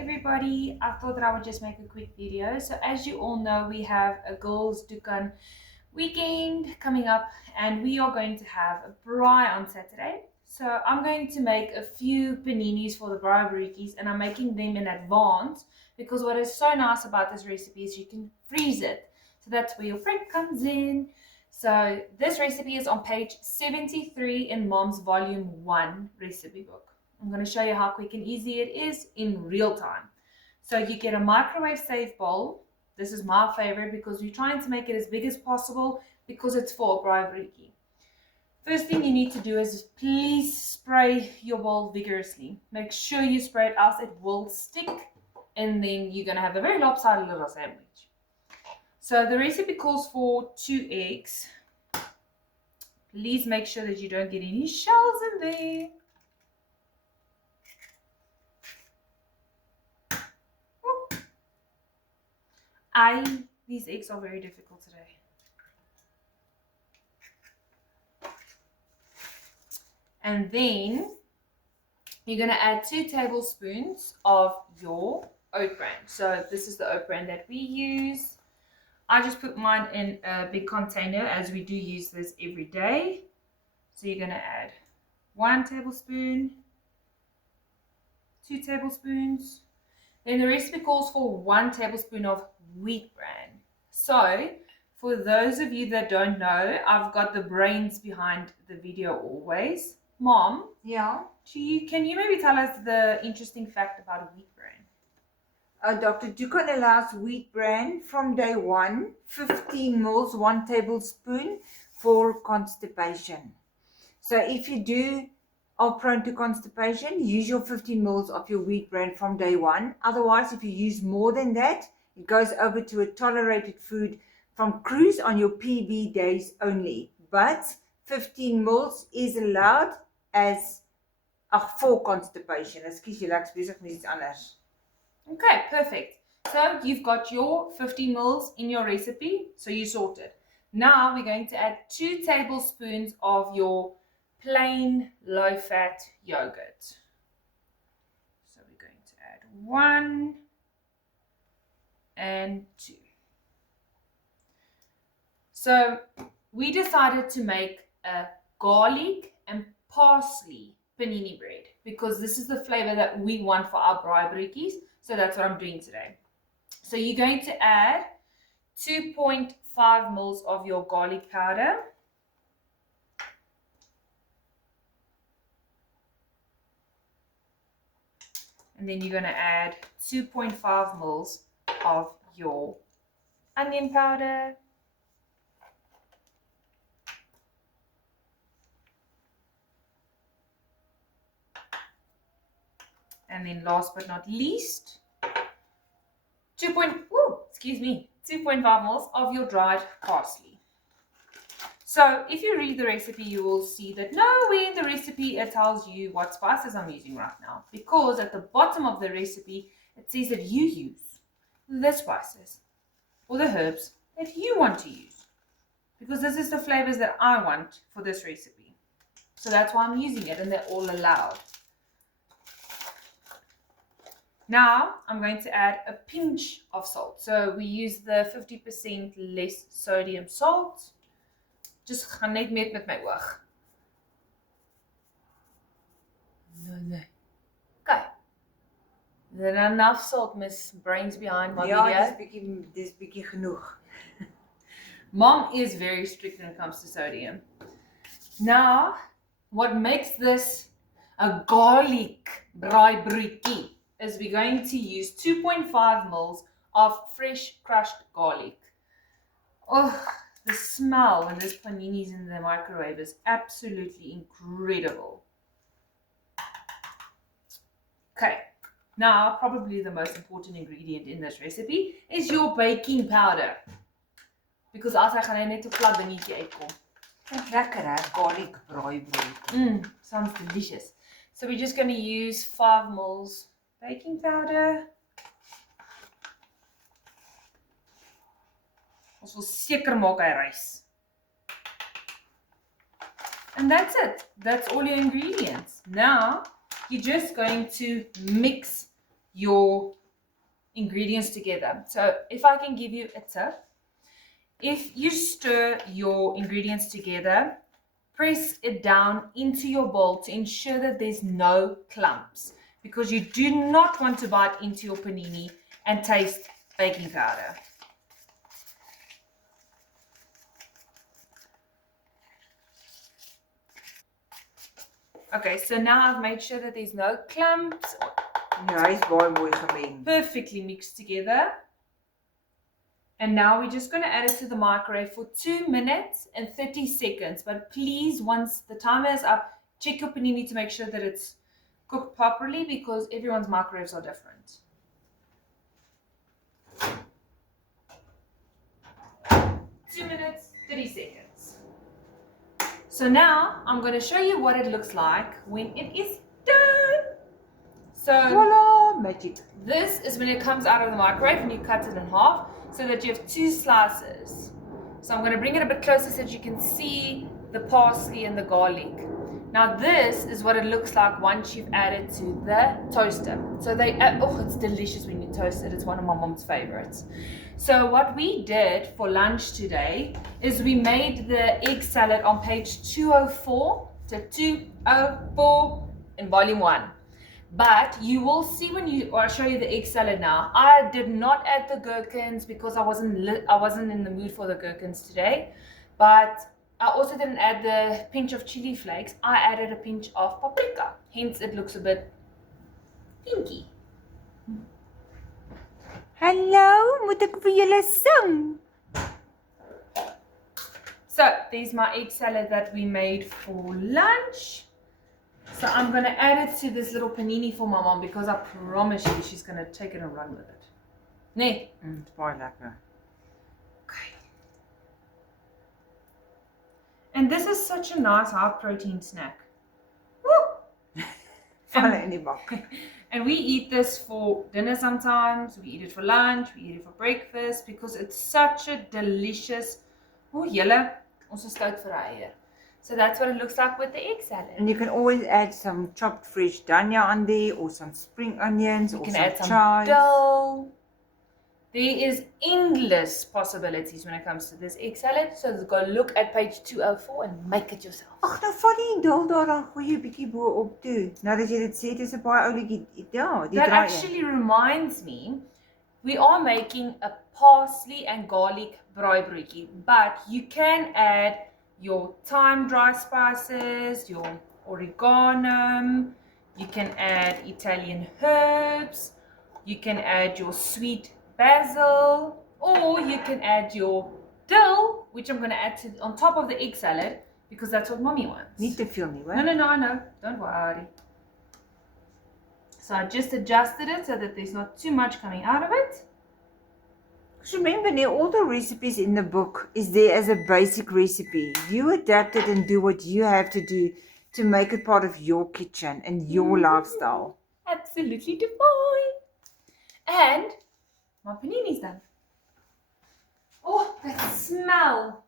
everybody, I thought that I would just make a quick video. So as you all know, we have a Girls Dukan weekend coming up and we are going to have a braai on Saturday. So I'm going to make a few paninis for the braai barukies and I'm making them in advance because what is so nice about this recipe is you can freeze it. So that's where your prep comes in. So this recipe is on page 73 in Mom's Volume 1 recipe book. I'm going to show you how quick and easy it is in real time. So you get a microwave safe bowl. This is my favorite because we're trying to make it as big as possible because it's for a braai barukie. First thing you need to do is please spray your bowl vigorously. Make sure you spray it else it will stick and then you're going to have a very lopsided little sandwich. So the recipe calls for 2 eggs. Please make sure that you don't get any shells in there. These eggs are very difficult today. And then you're going to add 2 tablespoons of your oat bran. So this is the oat bran that we use. I just put mine in a big container as we do use this every day. So you're going to add 1 tablespoon, 2 tablespoons. Then the recipe calls for 1 tablespoon of wheat bran. So for those of you that don't know, I've got the brains behind the video always. Mom, Yeah. can you maybe tell us the interesting fact about wheat bran? Dr. Dukan allows wheat bran from day 1, 15 mils, 1 tablespoon for constipation. So if you are prone to constipation, use your 15 mils of your wheat bran from day 1. Otherwise, if you use more than that, it goes over to a tolerated food from cruise on your PB days only. But 15 mils is allowed as for constipation. Excuse you, Lex, besig met iets anders. Okay, perfect. So you've got your 50 mils in your recipe, so you sorted. Now we're going to add 2 tablespoons of your plain low-fat yogurt. So we're going to add 1 and 2. So we decided to make a garlic and parsley panini bread because this is the flavor that we want for our braai barukies. So that's what I'm doing today. So you're going to add 2.5 mils of your garlic powder. And then you're going to add 2.5 mils of your onion powder. And then last but not least, 2.5 mils of your dried parsley. So if you read the recipe, you will see that nowhere in the recipe it tells you what spices I'm using right now. Because at the bottom of the recipe, it says that you use the spices or the herbs that you want to use. Because this is the flavors that I want for this recipe. So that's why I'm using it and they're all allowed. Now, I'm going to add a pinch of salt. So we use the 50% less sodium salt. Just gaan net met my oog. No. Okay. Is there enough salt, Miss Brains behind my video? Ja, dis bietjie genoeg. Mom is very strict when it comes to sodium. Now, what makes this a garlic braai barukie is we're going to use 2.5 mils of fresh crushed garlic. Oh, the smell when this panini is in the microwave is absolutely incredible. Okay, now probably the most important ingredient in this recipe is your baking powder. Because as hy gaan hy net 'n plat dingetjie uitkom. Lekker hè, garlic braai brood. Sounds delicious. So we're just going to use 5 mils baking powder. Ons wil seker maak hy rys. And that's it. That's all your ingredients. Now, you're just going to mix your ingredients together. So if I can give you a tip, if you stir your ingredients together, press it down into your bowl to ensure that there's no clumps, because you do not want to bite into your panini and taste baking powder. Okay, so now I've made sure that there's no clumps. Ja, hy is baie mooi gemeng. Perfectly mixed together. And now we're just going to add it to the microwave for 2 minutes and 30 seconds. But please, once the timer is up, check your panini to make sure that it's cooked properly, because everyone's microwaves are different. 2 minutes, 30 seconds. So now I'm going to show you what it looks like when it is done. So Voila, magic. this is when it comes out of the microwave and you cut it in half so that you have 2 slices. So I'm going to bring it a bit closer so that you can see the parsley and the garlic. Now this is what it looks like once you've added to the toaster. So it's delicious when you toast it. It's one of my mom's favorites. So what we did for lunch today is we made the egg salad on page 204. So 204 in volume 1. But you will see when I'll show you the egg salad now. I did not add the gherkins because I wasn't in the mood for the gherkins today. But I also didn't add the pinch of chili flakes. I added a pinch of paprika. Hence it looks a bit pinky. Hallo, moet ek vir julle sing? So there's my egg salad that we made for lunch. So I'm going to add it to this little panini for my mom, because I promise you she's going to take it and run with it. Nee. It's baie lekker. Okay. And this is such a nice high protein snack. Woo! Val in die bak. And we eat this for dinner sometimes, we eat it for lunch, we eat it for breakfast, because it's such a delicious, julle, ons is stout vir eier. So that's what it looks like with the egg salad. And you can always add some chopped fresh dhania on there, or some spring onions, You or can some add some chives. dill. There is endless possibilities when it comes to this egg salad. So go look at page 204 and make it yourself. Ag, nou val die dil daar dan gooi jy 'n bietjie bo op toe. Nou dat jy dit sê, dis 'n baie oulikie. Ja, die That draai. actually reminds me, we are making a parsley and garlic braaibroodjie, but you can add your thyme dry spices, your oregano, you can add Italian herbs, you can add your sweet basil, or you can add your dill, which I'm going to add on top of the egg salad, because that's what mommy wants. Nie te veel nie, hoor. No, don't worry. So I just adjusted it so that there's not too much coming out of it. Because remember, all the recipes in the book is there as a basic recipe. You adapt it and do what you have to do to make it part of your kitchen and your lifestyle. Absolutely divine. And my panini's done. Oh, that smell.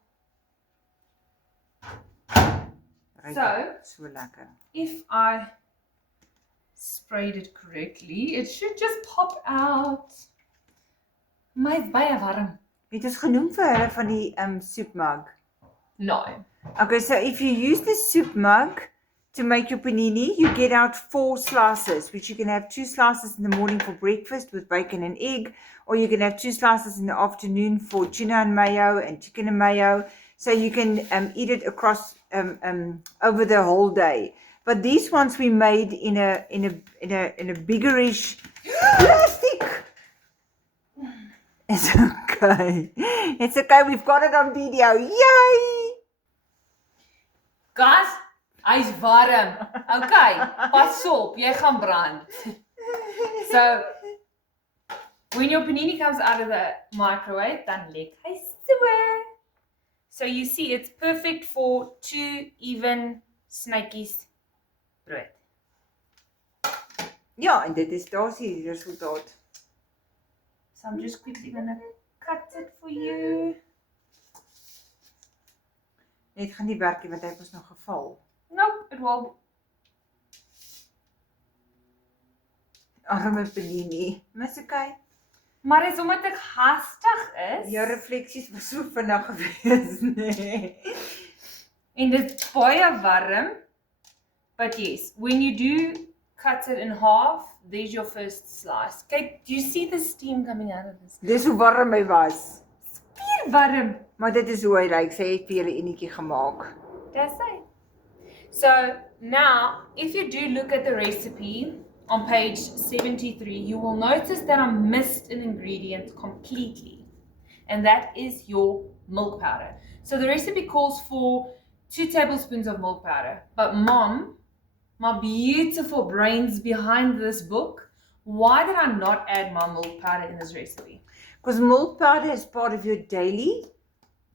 So, so lekker. if I sprayed it correctly, it should just pop out. My is baie warm. Het ons genoem vir hulle van die soup mug? No. Okay, so if you use the soup mug to make your panini, you get out 4 slices, which you can have 2 slices in the morning for breakfast with bacon and egg, or you can have 2 slices in the afternoon for tuna and mayo and chicken and mayo. So you can eat it across over the whole day. But these ones we made in a biggerish plastic. It's okay. It's okay. We've got it on video. Yay! Guys, hy's warm. Okay, pas op, jy gaan brand. So, when your panini comes out of the microwave, dan lek hy so. So you see, it's perfect for 2 even snytjies brood. Ja, en dit is daar's die resultaat. So I'm just quickly gonna cut it for you. Net gaan nie werk nie, want hy het ons nog geval. Nope, it will. Arme panini. Mas okay. Maar dis omdat ek hastig is. Jou refleksies was so vinnig gewees, nee. En dit is baie warm. But yes, when you do cut it in half, there's your first slice. Kyk, do you see the steam coming out of this? Dis hoe warm hy was. Baie warm. Maar dit is hoe hy lyk. Sy het vir julle enetjie gemaak. That's it. So now, if you do look at the recipe on page 73, you will notice that I missed an ingredient completely. And that is your milk powder. So the recipe calls for 2 tablespoons of milk powder. But Mom, my beautiful brains behind this book, why did I not add my milk powder in this recipe? Because milk powder is part of your daily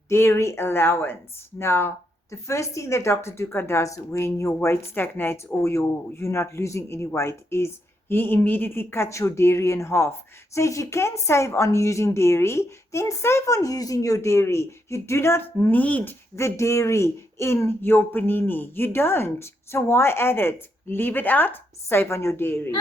dairy allowance. Now, the first thing that Dr. Duka does when your weight stagnates or you're not losing any weight is he immediately cuts your dairy in half. So if you can save on using dairy, then save on using your dairy. You do not need the dairy in your panini. You don't. So why add it? Leave it out, save on your dairy.